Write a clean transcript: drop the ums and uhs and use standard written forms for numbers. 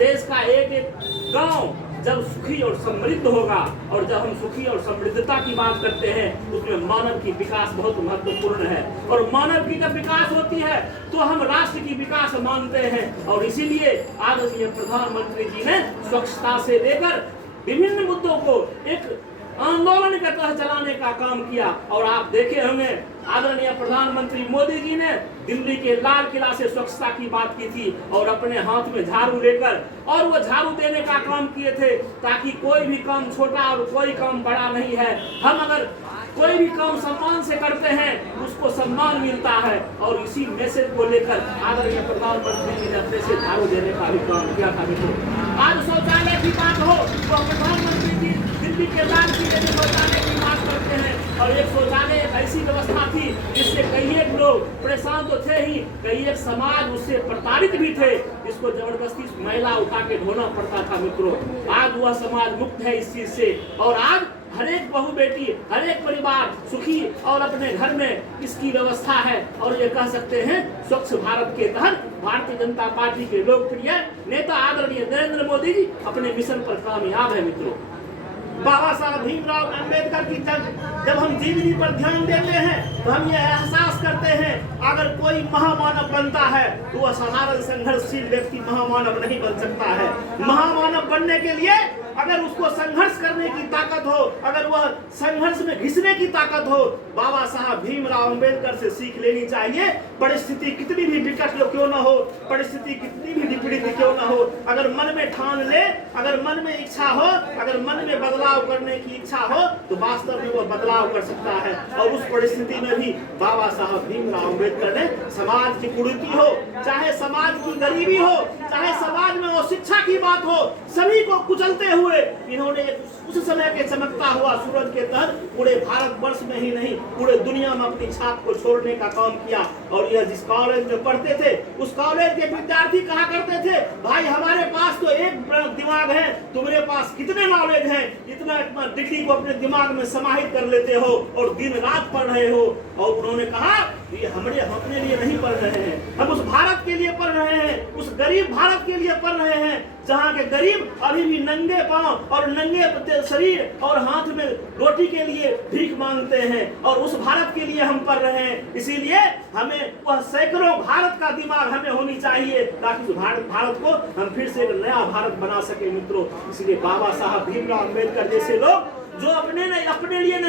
देश का एक एक गांव जब सुखी और समृद्ध होगा, और जब हम सुखी और समृद्धता की बात करते हैं उसमें मानव की विकास बहुत महत्वपूर्ण है, और मानव की जब विकास होती है तो हम राष्ट्र की विकास मानते हैं। और इसीलिए आदरणीय प्रधानमंत्री जी ने स्वच्छता से लेकर विभिन्न मुद्दों को एक आंदोलन के तहत चलाने का काम किया। और आप देखे होंगे आदरणीय प्रधानमंत्री मोदी जी ने दिल्ली के लाल किला से स्वच्छता की बात की थी, और अपने हाथ में झाड़ू लेकर और वो झाड़ू देने का काम किए थे, ताकि कोई भी काम छोटा और कोई काम बड़ा नहीं है। हम अगर कोई भी काम सम्मान से करते हैं उसको सम्मान मिलता है, और इसी मैसेज को लेकर आदरणीय प्रधानमंत्री जी ने अपने से झाड़ू देने का भी काम किया था। मित्रों, आज शौचालय की बात हो तो प्रधानमंत्री जी दिल्ली के लाल किले में शौचालय की बात करते हैं, और एक शौचालय एक ऐसी व्यवस्था थी जिससे कई एक लोग परेशान तो थे ही, कई एक समाज उससे प्रताड़ित भी थे, जिसको जबरदस्ती मैला उठा के धोना पड़ता था। मित्रों, आज वह समाज मुक्त है इस चीज से, और आज हर एक बहू बेटी, हर एक परिवार सुखी और अपने घर में इसकी व्यवस्था है। और ये कह सकते हैं स्वच्छ भारत के तहत भारतीय जनता पार्टी के लोकप्रिय नेता आदरणीय नरेंद्र मोदी जी अपने मिशन पर कामयाब है। मित्रों, बाबा साहब भीमराव अंबेडकर की जब हम जीवनी पर ध्यान देते हैं तो हम यह एहसास करते हैं अगर कोई महामानव बनता है तो वह साधारण संघर्षशील व्यक्ति महामानव नहीं बन सकता है। महामानव बनने के लिए अगर उसको संघर्ष करने की ताकत हो, अगर वह संघर्ष में घिसने की ताकत हो, बाबा साहब भीमराव अंबेडकर से सीख लेनी चाहिए। परिस्थिति कितनी भी विकट क्यों न हो, परिस्थिति कितनी भी विपरीत क्यों न हो, अगर मन में ठान ले, अगर मन में इच्छा हो, अगर मन में बदलाव करने की इच्छा हो तो वास्तव में वह बदलाव कर सकता है। और उस परिस्थिति में भी बाबा साहब भीमराव अंबेडकर ने समाज की कुरीति हो, चाहे समाज की गरीबी हो, चाहे समाज में वो शिक्षा की बात हो, सभी को कुचलते हुए इन्होंने उस समय के चमकता हुआ सूरज के तहत पूरे भारतवर्ष में ही नहीं पूरे दुनिया में अपनी छाप को छोड़ने का काम किया। और यह जिस कॉलेज में पढ़ते थे उस कॉलेज के विद्यार्थी कहा करते थे, भाई हमारे पास तो एक दिमाग है, तुम्हारे पास कितने नॉलेज है, इतना डिग्री को अपने दिमाग में समाहित कर लेते हो और दिन रात पढ़ रहे हो। और उन्होंने कहा ये हम अपने लिए नहीं पढ़ रहे हैं, हम उस भारत के लिए पढ़ रहे हैं, उस गरीब भारत के लिए पढ़ रहे हैं जहाँ के गरीब अभी भी नंगे पांव और नंगे शरीर और हाथ में रोटी के लिए भीख मांगते हैं, और उस भारत के लिए हम पढ़ रहे हैं। इसीलिए हमें वह सैकड़ों भारत का दिमाग हमें होनी चाहिए ताकि भारत को हम फिर से एक नया भारत बना सके। मित्रों, इसलिए बाबा साहब भीमराव अंबेडकर जैसे लोग जो अपने लिए नहीं